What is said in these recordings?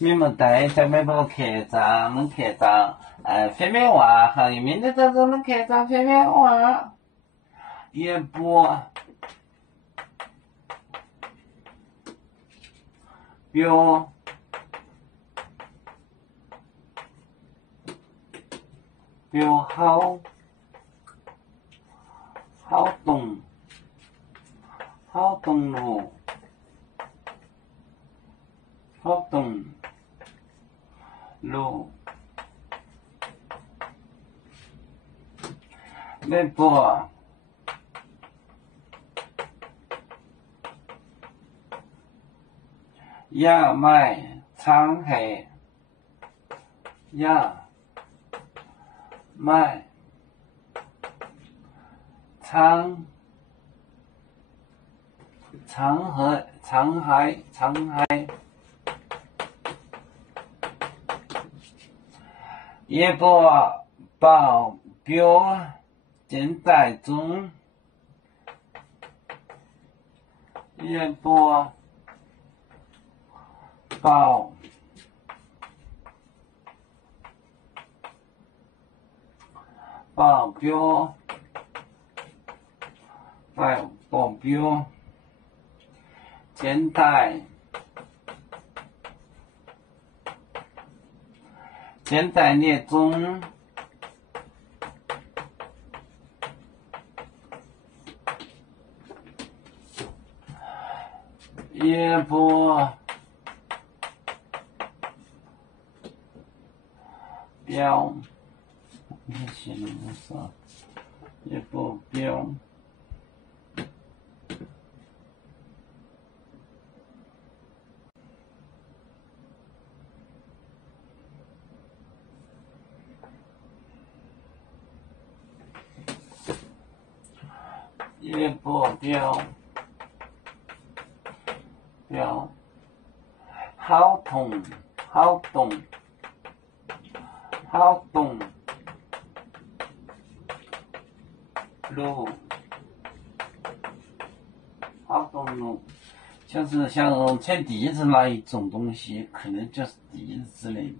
你们带在每个客栈，们客栈，飞面话，行业面的这种的客栈飞面话，也不有好动路，微博亚麦长黑亚麦长海也报表正在中，也报表正在列中，也报表，你写的啥？也报表。也报表好动路，就是像牵笛子那一种东西，可能就是笛子之类的。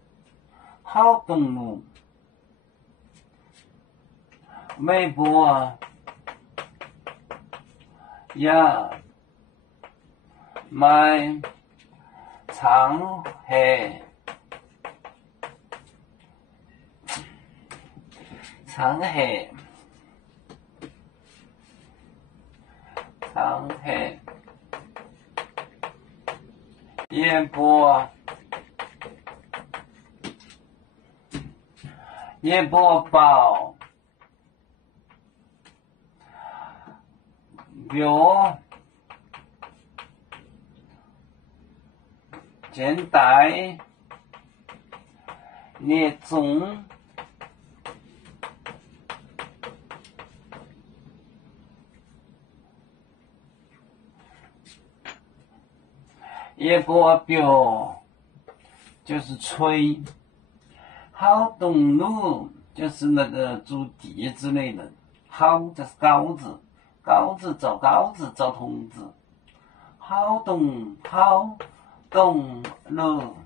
好动路，微博亚麦长黑也报表正在列中，也报表就是吹，好动路就是那个竹笛之类的，好就是高字走高字走筒字，好动路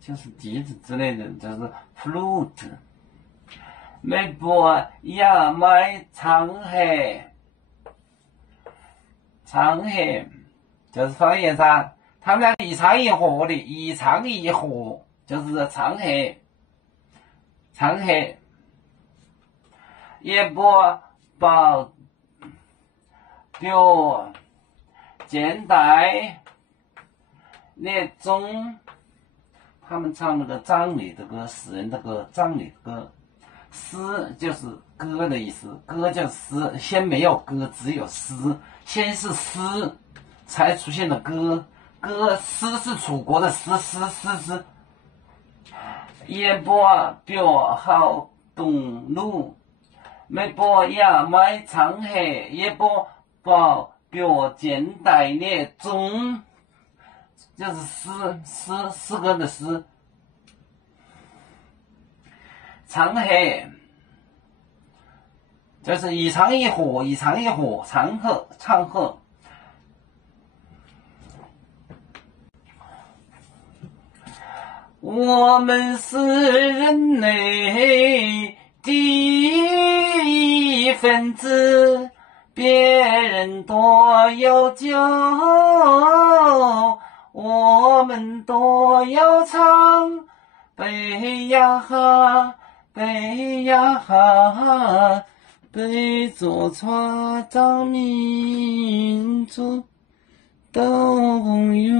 就是笛子之类的，就是 flute。微博亚麦长黑就是方言噻，他们两个一唱一和就是长黑也报表正在列中，他们唱那个葬礼的歌，死人的歌，葬礼的歌。诗就是歌的意思，歌就是诗，先没有歌，只有诗，先是诗才出现了歌，诗是楚国的诗。也报表好动路，微博亚麦长黑也报表正在列中，就是诗歌的诗。长黑就是一唱一和，唱和。我们是人类的一份子，别人多有酒，我们多要唱。北呀哈，北呀哈，北做创造民族都有。